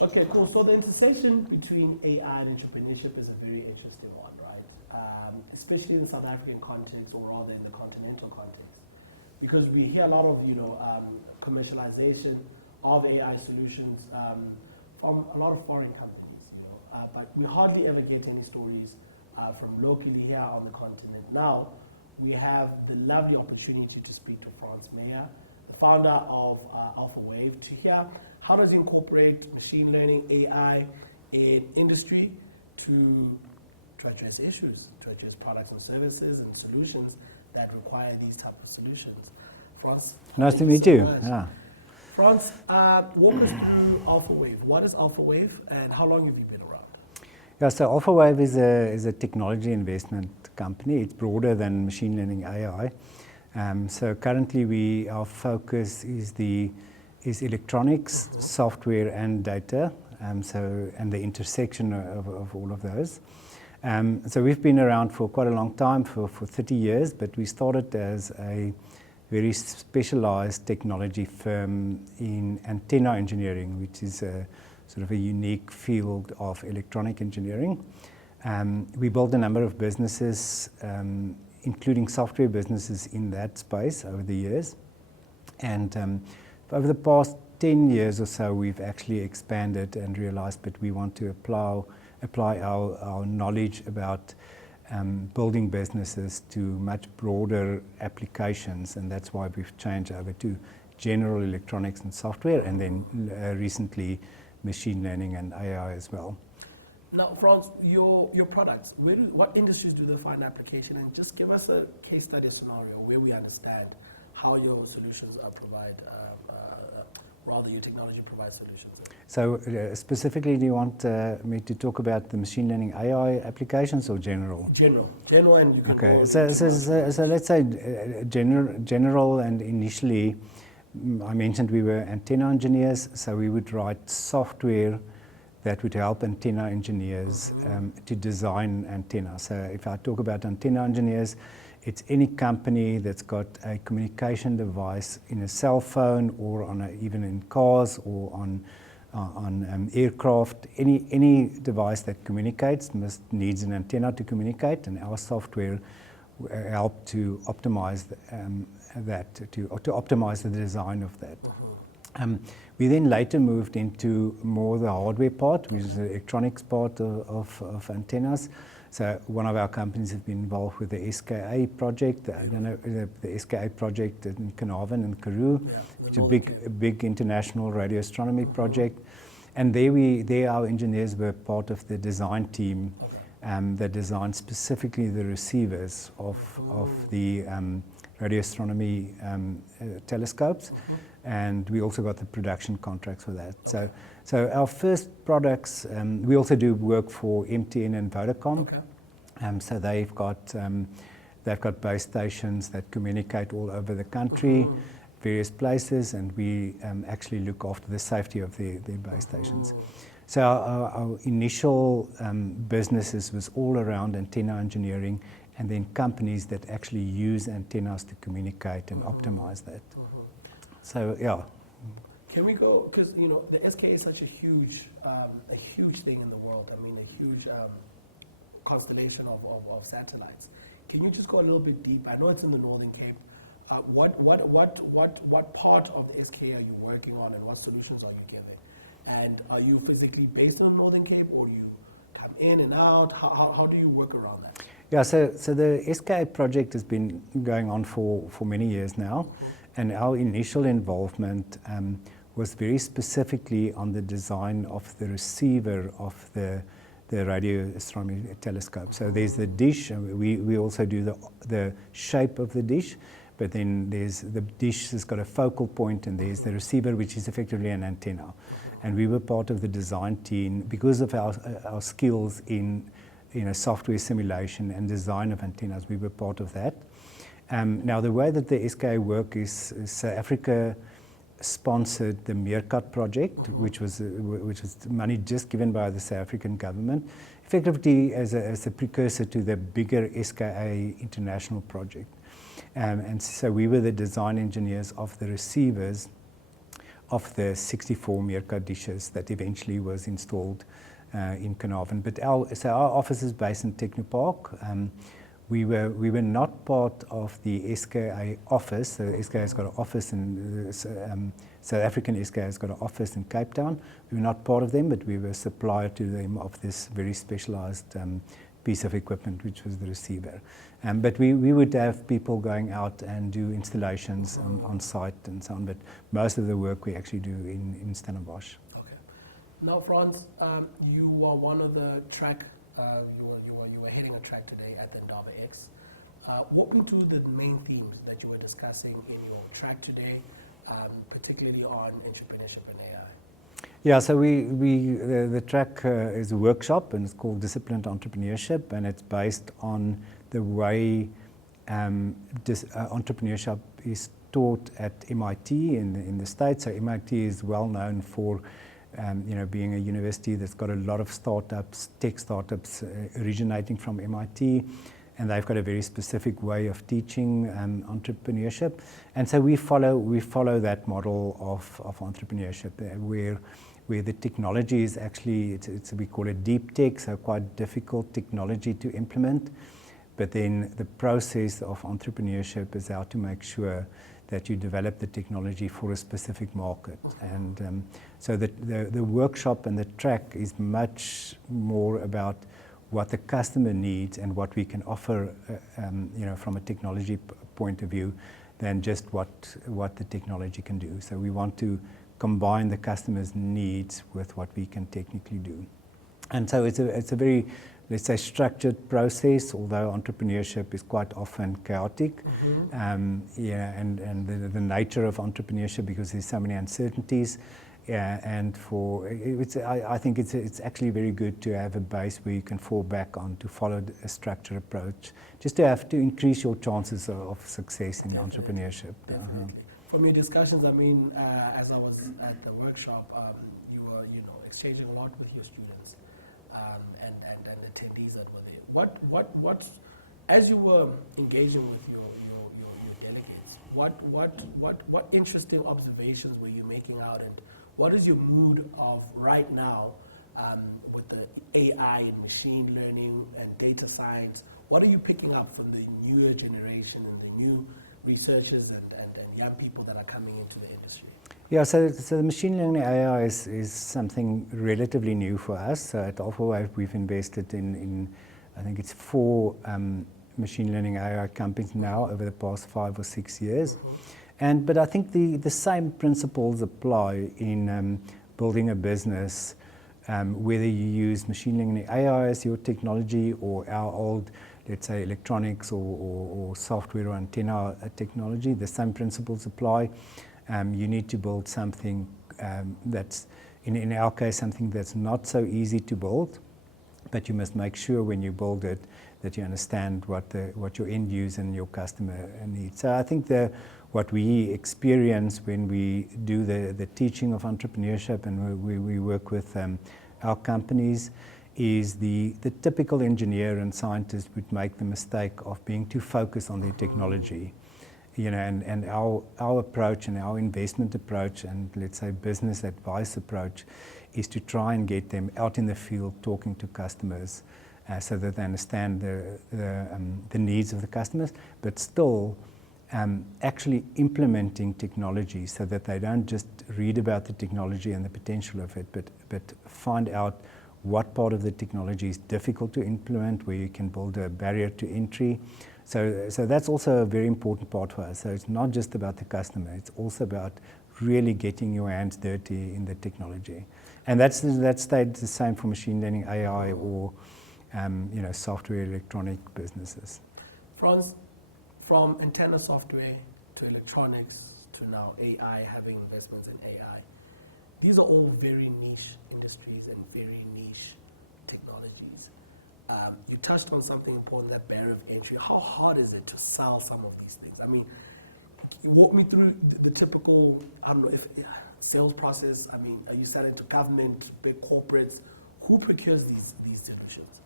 Okay, cool. So the intersection between AI and entrepreneurship is a very interesting one, right? Especially in the South African context, or rather in the continental context, because we hear a lot of commercialization of AI solutions from a lot of foreign companies, but we hardly ever get any stories from locally here on the continent. Now we have the lovely opportunity to speak to Frans Meyer, the founder of AlphaWave, to hear how does he incorporate machine learning, AI in industry to address issues, to address products and services and solutions that require these type of solutions. Frans, nice to meet you. Yeah. Frans, walk us through AlphaWave. What is AlphaWave and how long have you been around? Yeah, so AlphaWave is a technology investment company. It's broader than machine learning AI. So currently our focus is electronics, software and data, and the intersection of all of those. So we've been around for quite a long time, for 30 years, but we started as a very specialized technology firm in antenna engineering, which is a sort of a unique field of electronic engineering. We built a number of businesses, including software businesses in that space over the years. And over the past 10 years or so, we've actually expanded and realized that we want to apply our knowledge about building businesses to much broader applications, and that's why we've changed over to general electronics and software, and then recently machine learning and AI as well. Now, Frans, your products, what industries do they find application? And just give us a case study scenario where we understand how your solutions provide, rather your technology provides solutions. So specifically, do you want me to talk about the machine learning AI applications or general? General, and you can go into much more. So let's say general, and initially I mentioned we were antenna engineers, so we would write software that would help antenna engineers to design antennas. So if I talk about antenna engineers, it's any company that's got a communication device in a cell phone or even in cars or on aircraft. Any device that communicates needs an antenna to communicate, and our software help to optimize to optimize the design of that. We then later moved into more the hardware part, which is the electronics part of antennas. So one of our companies has been involved with the SKA project, the SKA project in Carnarvon in Karoo. Yeah, in the Northern Cape. A big international radio astronomy project. And there our engineers were part of the design team that designed specifically the receivers of the radio astronomy telescopes, and we also got the production contracts for that. So our first products, we also do work for MTN and Vodacom. So they've got base stations that communicate all over the country, various places, and we actually look after the safety of their base stations. So our initial businesses was all around antenna engineering, and then companies that actually use antennas to communicate and optimize that. So yeah. Can we go, because the SKA is such a huge thing in the world. I mean, a huge constellation of satellites. Can you just go a little bit deep? I know it's in the Northern Cape. What part of the SKA are you working on, and what solutions are you giving? And are you physically based in the Northern Cape, or do you come in and out? How do you work around that? Yeah, so the SKA project has been going on for many years now, and our initial involvement was very specifically on the design of the receiver of the radio astronomy telescope. So there's the dish, and we also do the shape of the dish, but then there's the dish has got a focal point, and there's the receiver, which is effectively an antenna. And we were part of the design team because of our skills in software simulation and design of antennas. We were part of that. Now the way that the SKA work is South Africa sponsored the Meerkat project, which was money just given by the South African government, effectively as a precursor to the bigger SKA international project. And so we were the design engineers of the receivers of the 64 Mirko dishes that eventually was installed in Carnarvon. But our office is based in Technopark. We were not part of the SKA office. So SKA has got an office in South African SKA has got an office in Cape Town. We were not part of them, but we were a supplier to them of this very specialized piece of equipment, which was the receiver. But we would have people going out and do installations on site and so on. But most of the work we actually do in Stellenbosch. Okay. Now, Frans, you were one of the track. You were heading a track today at the IndabaX. Walk me through the main themes that you were discussing in your track today, particularly on entrepreneurship and AI. Yeah, so the track is a workshop, and it's called Disciplined Entrepreneurship, and it's based on the way entrepreneurship is taught at MIT in the States. So MIT is well known for being a university that's got a lot of startups, tech startups originating from MIT, and they've got a very specific way of teaching entrepreneurship. And so we follow that model of entrepreneurship, where the technology is actually, we call it deep tech, so quite difficult technology to implement. But then the process of entrepreneurship is how to make sure that you develop the technology for a specific market. And so the workshop and the track is much more about what the customer needs and what we can offer from a technology point of view than just what the technology can do. So we want to combine the customer's needs with what we can technically do. And so it's a very, let's say, structured process, although entrepreneurship is quite often chaotic. And the nature of entrepreneurship, because there's so many uncertainties, and I think it's actually very good to have a base where you can fall back on to follow a structured approach, just to have to increase your chances of success in entrepreneurship. Definitely. From your discussions, I mean, as I was at the workshop, you were, exchanging a lot with your students. And attendees that were there. What as you were engaging with your delegates, what interesting observations were you making out, and what is your mood of right now with the AI and machine learning and data science? What are you picking up from the newer generation and the new researchers and young people that are coming into the industry? Yeah, so the machine learning AI is something relatively new for us. So at AlphaWave, we've invested in I think it's 4 machine learning AI companies now over the past 5 or 6 years. But I think the same principles apply in building a business, whether you use machine learning AI as your technology or our old, let's say, electronics or software or antenna technology. The same principles apply. You need to build something that's, in our case, something that's not so easy to build, but you must make sure when you build it that you understand what your end user and your customer needs. So I think what we experience when we do the teaching of entrepreneurship and we work with our companies is the typical engineer and scientist would make the mistake of being too focused on their technology. And our approach and our investment approach and, let's say, business advice approach is to try and get them out in the field talking to customers so that they understand the needs of the customers, but still actually implementing technology so that they don't just read about the technology and the potential of it, but find out what part of the technology is difficult to implement, where you can build a barrier to entry. So that's also a very important part for us. So it's not just about the customer, it's also about really getting your hands dirty in the technology. And that stayed the same for machine learning AI or software electronic businesses. Frans, from antenna software to electronics to now AI, having investments in AI, these are all very niche industries and very niche technologies. You touched on something important, that barrier of entry. How hard is it to sell some of these things? I mean, walk me through the typical, sales process. I mean, are you selling to government, big corporates? Who procures these solutions?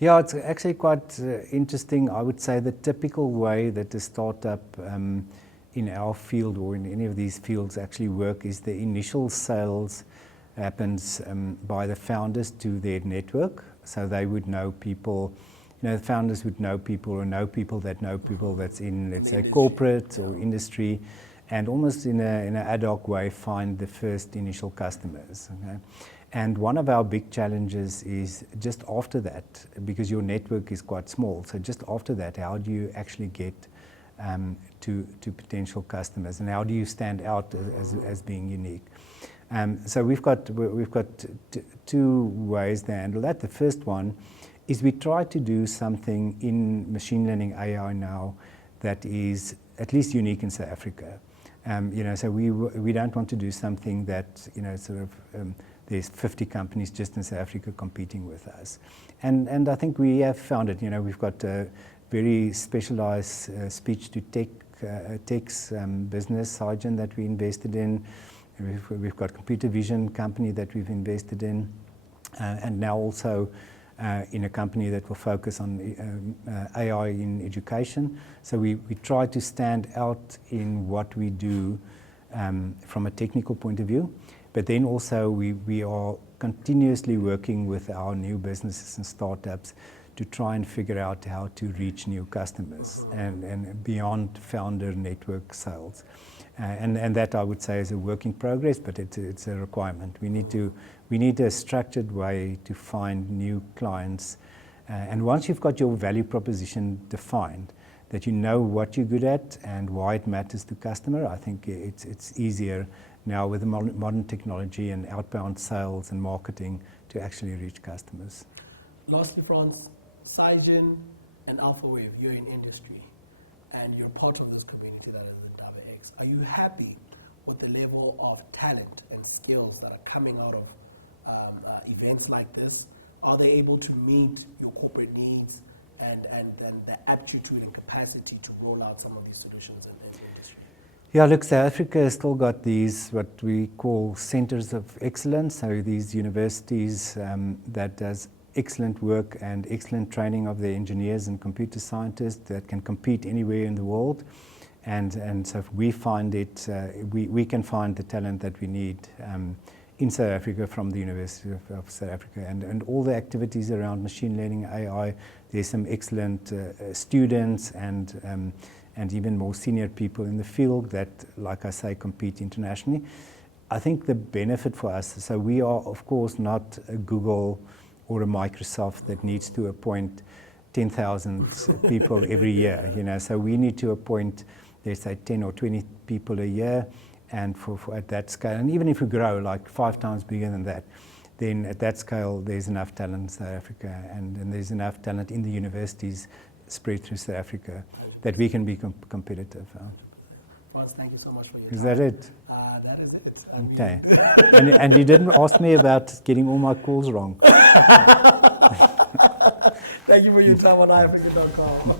Yeah, it's actually quite interesting. I would say the typical way that a startup in our field or in any of these fields actually work is the initial sales happens by the founders to their network. So they would know people, the founders would know people or know people that know people that's in, let's say, corporate or industry, and almost in an ad hoc way find the first initial customers. Okay? And one of our big challenges is just after that, because your network is quite small, so just after that, how do you actually get to potential customers, and how do you stand out as being unique? So we've got two ways to handle that. The first one is we try to do something in machine learning AI now that is at least unique in South Africa. So we don't want to do something that there's 50 companies just in South Africa competing with us, and I think we have found it. We've got a very specialized speech to text business, Sargent, that we invested in. We've got computer vision company that we've invested in, and now also in a company that will focus on AI in education. So we try to stand out in what we do from a technical point of view, but then also we are continuously working with our new businesses and startups to try and figure out how to reach new customers and beyond founder network sales. And that, I would say, is a work in progress, but it's a requirement. We need a structured way to find new clients. And once you've got your value proposition defined, that you know what you're good at and why it matters to customer, I think it's easier now with the modern technology and outbound sales and marketing to actually reach customers. Lastly, Frans, Sargent and AlphaWave, you're in industry, and you're part of this community that is IndabaX. Are you happy with the level of talent and skills that are coming out of events like this? Are they able to meet your corporate needs and then the aptitude and capacity to roll out some of these solutions in industry? Yeah, look, South Africa has still got these, what we call centers of excellence, so these universities that does excellent work and excellent training of their engineers and computer scientists that can compete anywhere in the world. And so if we find it, we can find the talent that we need in South Africa from the University of South Africa. And all the activities around machine learning, AI, there's some excellent students and even more senior people in the field that, like I say, compete internationally. I think the benefit for us, so we are, of course, not a Google or a Microsoft that needs to appoint 10,000 people every year. So we need to appoint, let's say, 10 or 20 people a year, and for at that scale, and even if we grow like 5 times bigger than that, then at that scale there's enough talent in South Africa, and there's enough talent in the universities spread through South Africa 100%. That we can be competitive. 100%. Frans, thank you so much for your time. Is that it? That is it. I mean, and you didn't ask me about getting all my calls wrong. Thank you for your time on iAfrikan.com.